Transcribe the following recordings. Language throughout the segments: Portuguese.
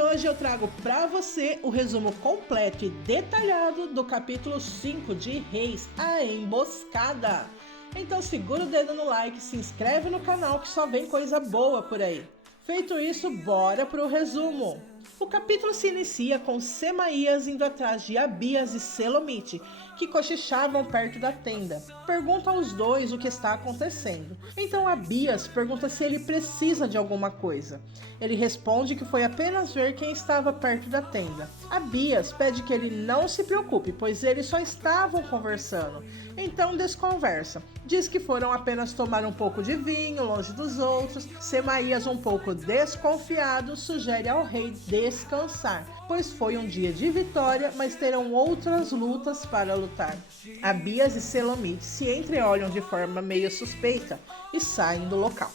E hoje eu trago para você o resumo completo e detalhado do capítulo 5 de Reis, a Emboscada. Então segura o dedo no like, se inscreve no canal que só vem coisa boa por aí. Feito isso, bora pro resumo. O capítulo se inicia com Semaías indo atrás de Abias e Selomite, que cochichavam perto da tenda. Pergunta aos dois o que está acontecendo. Então Abias pergunta se ele precisa de alguma coisa. Ele responde que foi apenas ver quem estava perto da tenda. Abias pede que ele não se preocupe, pois eles só estavam conversando. Então desconversa. Diz que foram apenas tomar um pouco de vinho longe dos outros. Semaías, um pouco desconfiado, sugere ao rei descansar, pois foi um dia de vitória, mas terão outras lutas para lutar. Abias e Selomite se entreolham de forma meio suspeita e saem do local.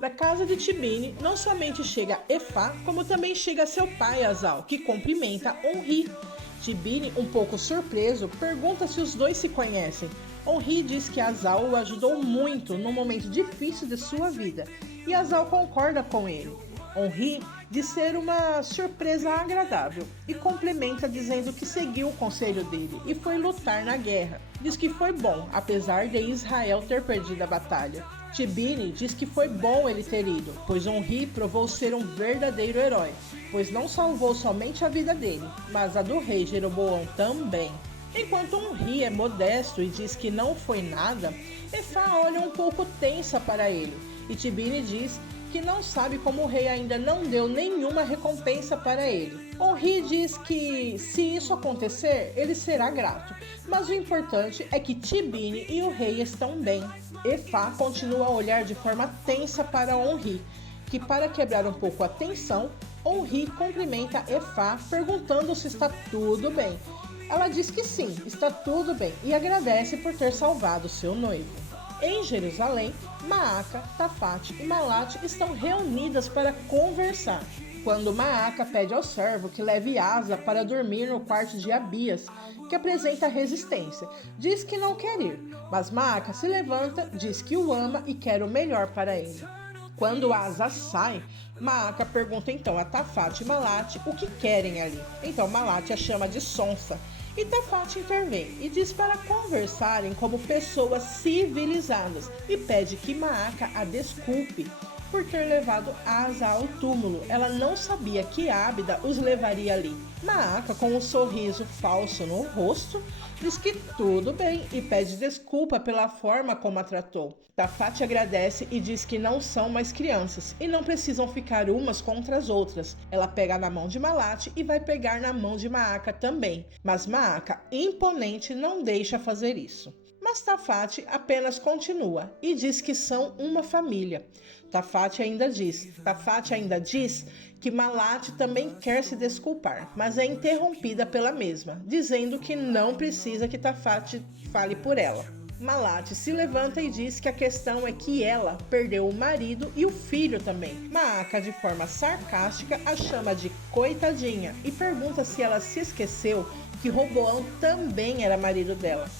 Na casa de Tibine, não somente chega Efá, como também chega seu pai Azal, que cumprimenta Onri. Tibine, um pouco surpreso, pergunta se os dois se conhecem. Onri diz que Azal o ajudou muito num momento difícil de sua vida, e Azal concorda com ele. Onri diz ser uma surpresa agradável e complementa dizendo que seguiu o conselho dele e foi lutar na guerra. Diz que foi bom, apesar de Israel ter perdido a batalha. Tibine diz que foi bom ele ter ido, pois Onri provou ser um verdadeiro herói, pois não salvou somente a vida dele, mas a do rei Jeroboão também. Enquanto Onri é modesto e diz que não foi nada, Efá olha um pouco tensa para ele, e Tibine diz que não sabe como o rei ainda não deu nenhuma recompensa para ele. Onri diz que, se isso acontecer, ele será grato, mas o importante é que Tibine e o rei estão bem. Efá continua a olhar de forma tensa para Onri, que, para quebrar um pouco a tensão, Onri cumprimenta Efá perguntando se está tudo bem. Ela diz que sim, está tudo bem, e agradece por ter salvado seu noivo. Em Jerusalém, Maaca, Tafate e Malate estão reunidas para conversar, quando Maaca pede ao servo que leve Asa para dormir no quarto de Abias, que apresenta resistência. Diz que não quer ir, mas Maaca se levanta, diz que o ama e quer o melhor para ele. Quando Asa sai, Maaca pergunta então a Tafate e Malate o que querem ali. Então Malate a chama de sonsa, e Tafate intervém e diz para conversarem como pessoas civilizadas e pede que Maaca a desculpe por ter levado Asa ao túmulo. Ela não sabia que Ábida os levaria ali. Maaca, com um sorriso falso no rosto, diz que tudo bem e pede desculpa pela forma como a tratou. Tafate agradece e diz que não são mais crianças e não precisam ficar umas contra as outras. Ela pega na mão de Malate e vai pegar na mão de Maaca também, mas Maaca, imponente, não deixa fazer isso. Mas Tafate apenas continua e diz que são uma família. Tafate ainda diz que Malate também quer se desculpar, mas é interrompida pela mesma, dizendo que não precisa que Tafate fale por ela. Malate se levanta e diz que a questão é que ela perdeu o marido e o filho também. Maaca, de forma sarcástica, a chama de coitadinha e pergunta se ela se esqueceu que Roboão também era marido dela.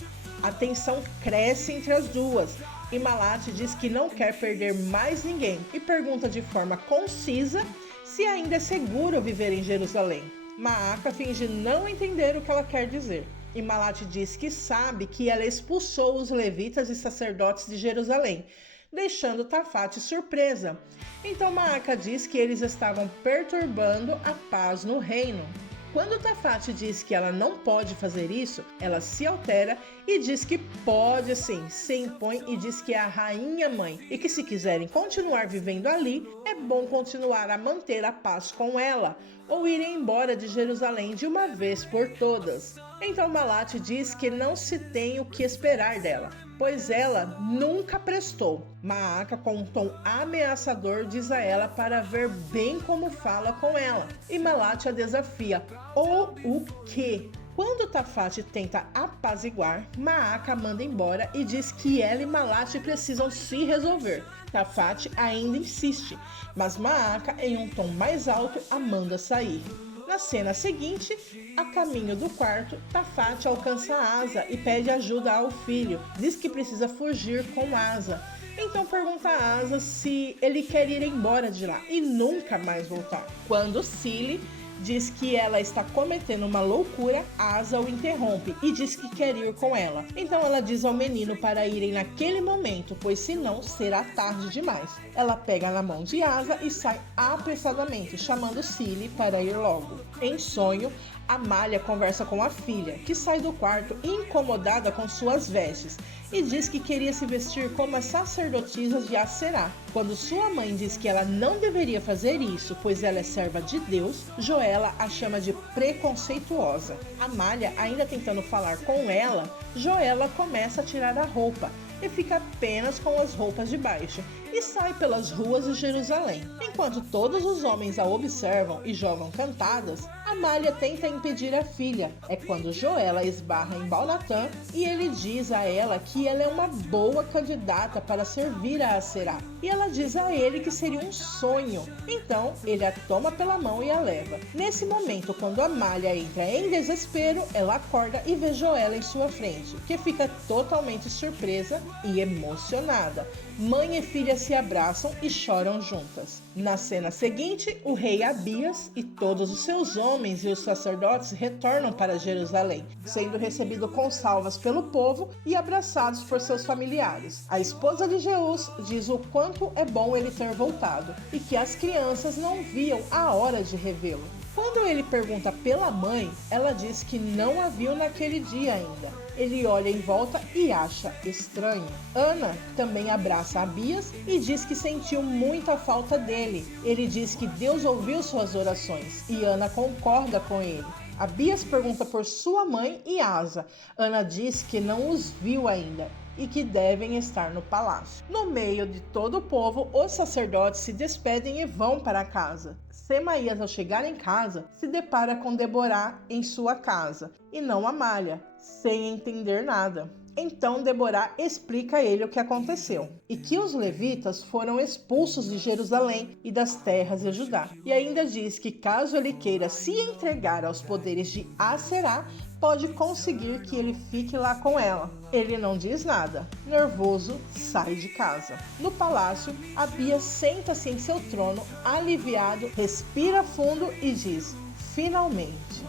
A tensão cresce entre as duas e Malate diz que não quer perder mais ninguém e pergunta de forma concisa se ainda é seguro viver em Jerusalém. Maaca finge não entender o que ela quer dizer e Malate diz que sabe que ela expulsou os levitas e sacerdotes de Jerusalém, deixando Tafate surpresa. Então Maaca diz que eles estavam perturbando a paz no reino. Quando Tafate diz que ela não pode fazer isso, ela se altera e diz que pode sim, se impõe e diz que é a rainha mãe e que se quiserem continuar vivendo ali, é bom continuar a manter a paz com ela ou irem embora de Jerusalém de uma vez por todas. Então Malate diz que não se tem o que esperar dela, pois ela nunca prestou. Maaca, com um tom ameaçador, diz a ela para ver bem como fala com ela. E Malate a desafia. Ou o quê? Quando Tafate tenta apaziguar, Maaca manda embora e diz que ela e Malate precisam se resolver. Tafate ainda insiste, mas Maaca, em um tom mais alto, a manda sair. Na cena seguinte, a caminho do quarto, Tafate alcança Asa e pede ajuda ao filho. Diz que precisa fugir com Asa. Então pergunta a Asa se ele quer ir embora de lá e nunca mais voltar. Quando Cile diz que ela está cometendo uma loucura, Asa o interrompe e diz que quer ir com ela. Então ela diz ao menino para irem naquele momento, pois senão será tarde demais. Ela pega na mão de Asa e sai apressadamente, chamando Cili para ir logo. Em sonho, Amália conversa com a filha, que sai do quarto incomodada com suas vestes e diz que queria se vestir como as sacerdotisas de Aserá. Quando sua mãe diz que ela não deveria fazer isso, pois ela é serva de Deus, Joela a chama de preconceituosa. Amália, ainda tentando falar com ela, Joela começa a tirar a roupa e fica apenas com as roupas de baixo e sai pelas ruas de Jerusalém. Enquanto todos os homens a observam e jogam cantadas, Amália tenta impedir a filha. É quando Joela esbarra em Baal-Natã e ele diz a ela que ela é uma boa candidata para servir a Aserá. E ela diz a ele que seria um sonho. Então ele a toma pela mão e a leva. Nesse momento, quando Amália entra em desespero, ela acorda e vê Joela em sua frente, que fica totalmente surpresa e emocionada. Mãe e filha se abraçam e choram juntas. Na cena seguinte, o rei Abias e todos os seus homens e os sacerdotes retornam para Jerusalém, sendo recebidos com salvas pelo povo e abraçados por seus familiares. A esposa de Jeús diz o quanto é bom ele ter voltado e que as crianças não viam a hora de revê-lo. Quando ele pergunta pela mãe, ela diz que não a viu naquele dia ainda. Ele olha em volta e acha estranho. Ana também abraça Abias e diz que sentiu muita falta dele. Ele diz que Deus ouviu suas orações e Ana concorda com ele. Abias pergunta por sua mãe e Asa. Ana diz que não os viu ainda e que devem estar no palácio. No meio de todo o povo, os sacerdotes se despedem e vão para casa. Semaías, ao chegar em casa, se depara com Deborah em sua casa, e não Amália, sem entender nada. Então Deborah explica a ele o que aconteceu, e que os levitas foram expulsos de Jerusalém e das terras de Judá. E ainda diz que caso ele queira se entregar aos poderes de Aserá, pode conseguir que ele fique lá com ela. Ele não diz nada. Nervoso, sai de casa. No palácio, Abias senta-se em seu trono, aliviado, respira fundo e diz: finalmente,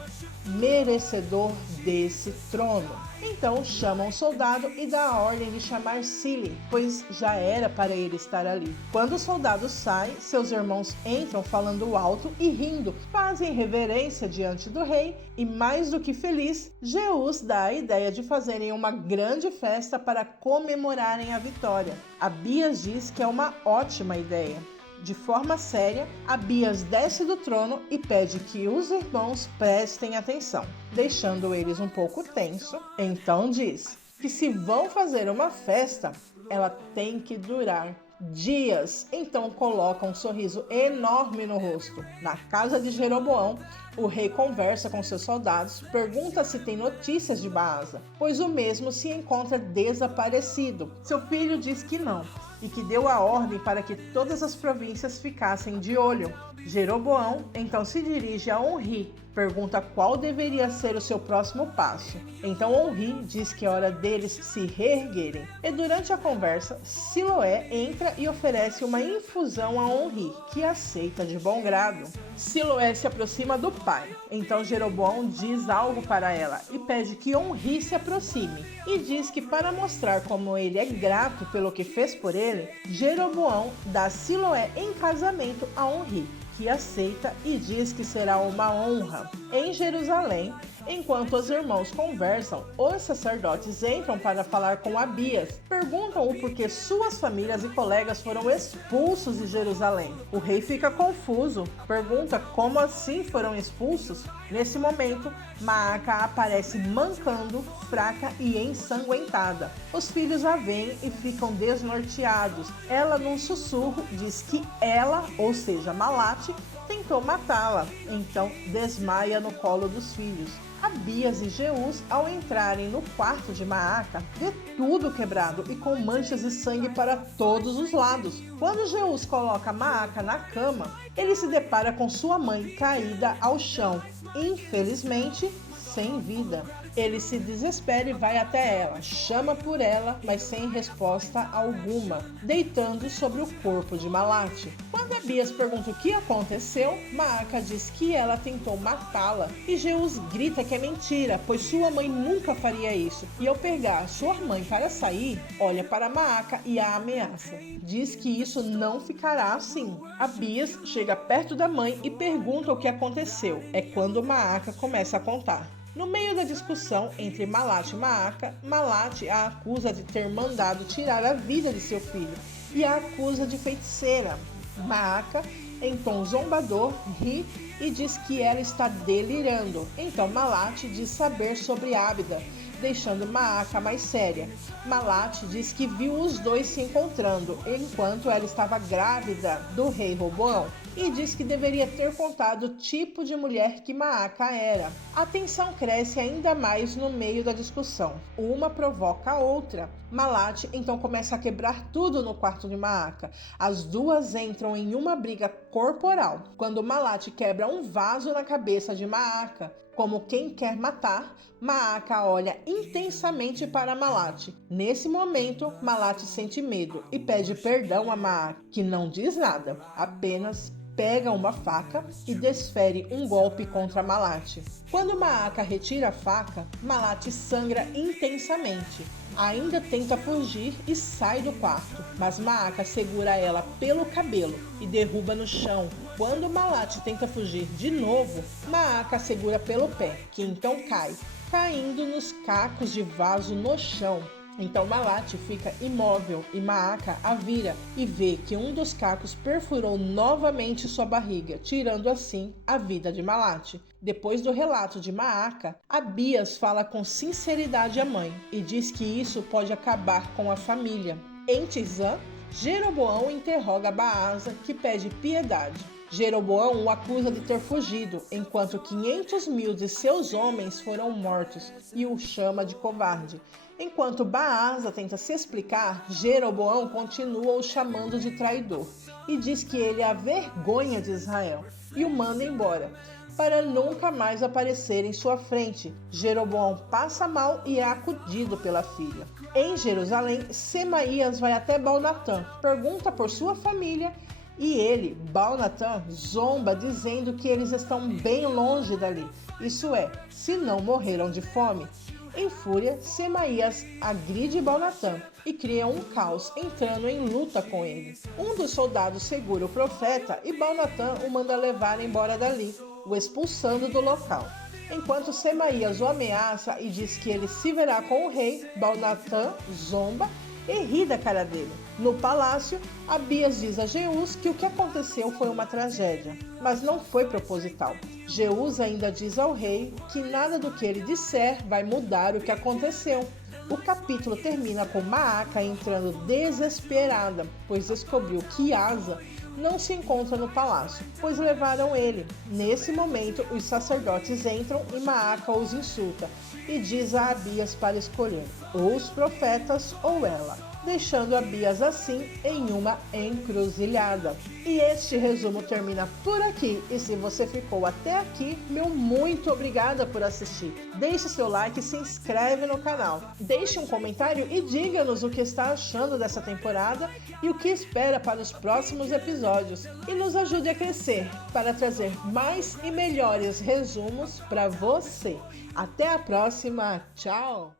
merecedor desse trono. Então chama um soldado e dá a ordem de chamar Cili, pois já era para ele estar ali. Quando o soldado sai, seus irmãos entram falando alto e rindo, fazem reverência diante do rei e, mais do que feliz, Jeús dá a ideia de fazerem uma grande festa para comemorarem a vitória. Abias diz que é uma ótima ideia. De forma séria, Abias desce do trono e pede que os irmãos prestem atenção, deixando eles um pouco tenso. Então diz que se vão fazer uma festa, ela tem que durar dias. Então coloca um sorriso enorme no rosto. Na casa de Jeroboão, o rei conversa com seus soldados, pergunta se tem notícias de Baasa, pois o mesmo se encontra desaparecido. Seu filho diz que não, e que deu a ordem para que todas as províncias ficassem de olho. Jeroboão então se dirige a Onri, pergunta qual deveria ser o seu próximo passo. Então Onri diz que é hora deles se reerguerem. E durante a conversa, Siloé entra e oferece uma infusão a Onri, que aceita de bom grado. Siloé se aproxima do pai. Então Jeroboão diz algo para ela e pede que Onri se aproxime. E diz que para mostrar como ele é grato pelo que fez por ele, Jeroboão dá Siloé em casamento a Onri, que aceita e diz que será uma honra. Em Jerusalém, enquanto os irmãos conversam, os sacerdotes entram para falar com Abias. Perguntam o porquê suas famílias e colegas foram expulsos de Jerusalém. O rei fica confuso, pergunta como assim foram expulsos. Nesse momento, Maaca aparece mancando, fraca e ensanguentada. Os filhos a veem e ficam desnorteados. Ela, num sussurro, diz que ela, ou seja, Malate, tentou matá-la. Então desmaia no colo dos filhos. Abias e Jeús, ao entrarem no quarto de Maaca, vê tudo quebrado e com manchas de sangue para todos os lados. Quando Jeús coloca Maaca na cama, ele se depara com sua mãe caída ao chão, infelizmente sem vida. Ele se desespera e vai até ela, chama por ela, mas sem resposta alguma, deitando sobre o corpo de Malate. Quando Abias pergunta o que aconteceu, Maaca diz que ela tentou matá-la e Jeús grita que é mentira, pois sua mãe nunca faria isso. E ao pegar sua mãe para sair, olha para Maaca e a ameaça. Diz que isso não ficará assim. Abias chega perto da mãe e pergunta o que aconteceu. É quando Maaca começa a contar. No meio da discussão entre Malate e Maaca, Malate a acusa de ter mandado tirar a vida de seu filho e a acusa de feiticeira. Maaca, em tom zombador, ri e diz que ela está delirando. Então Malate diz saber sobre Ábida, deixando Maaca mais séria. Malate diz que viu os dois se encontrando enquanto ela estava grávida do rei Roboão e diz que deveria ter contado o tipo de mulher que Maaca era. A tensão cresce ainda mais no meio da discussão. Uma provoca a outra. Malate então começa a quebrar tudo no quarto de Maaca. As duas entram em uma briga corporal. Quando Malate quebra um vaso na cabeça de Maaca, como quem quer matar, Maaca olha intensamente para Malate. Nesse momento, Malate sente medo e pede perdão a Maaca, que não diz nada, apenas pega uma faca e desfere um golpe contra Malate. Quando Maaca retira a faca, Malate sangra intensamente. Ainda tenta fugir e sai do quarto, mas Maaca segura ela pelo cabelo e derruba no chão. Quando Malate tenta fugir de novo, Maaca segura pelo pé, que então cai, caindo nos cacos de vaso no chão. Então Malate fica imóvel e Maaca a vira e vê que um dos cacos perfurou novamente sua barriga, tirando assim a vida de Malate. Depois do relato de Maaca, Abias fala com sinceridade à mãe e diz que isso pode acabar com a família. Em Tisã, Jeroboão interroga Baasa, que pede piedade. Jeroboão o acusa de ter fugido, enquanto 500.000 de seus homens foram mortos, e o chama de covarde. Enquanto Baasa tenta se explicar, Jeroboão continua o chamando de traidor e diz que ele é a vergonha de Israel e o manda embora, para nunca mais aparecer em sua frente. Jeroboão passa mal e é acudido pela filha. Em Jerusalém, Semaías vai até Baal-Natã, pergunta por sua família e ele, Baal-Natã, zomba dizendo que eles estão bem longe dali, isso é, se não morreram de fome. Em fúria, Semaías agride Baal-Natã e cria um caos, entrando em luta com ele. Um dos soldados segura o profeta e Baal-Natã o manda levar embora dali, o expulsando do local. Enquanto Semaías o ameaça e diz que ele se verá com o rei, Baal-Natã zomba e ri da cara dele. No palácio, Abias diz a Jeús que o que aconteceu foi uma tragédia, mas não foi proposital. Jeús ainda diz ao rei que nada do que ele disser vai mudar o que aconteceu. O capítulo termina com Maaca entrando desesperada, pois descobriu que Asa não se encontra no palácio, pois levaram ele. Nesse momento, os sacerdotes entram e Maaca os insulta e diz a Abias para escolher ou os profetas ou ela, deixando Abias assim em uma encruzilhada. E este resumo termina por aqui. E se você ficou até aqui, meu muito obrigada por assistir. Deixe seu like e se inscreve no canal. Deixe um comentário e diga-nos o que está achando dessa temporada e o que espera para os próximos episódios. E nos ajude a crescer para trazer mais e melhores resumos para você. Até a próxima. Tchau!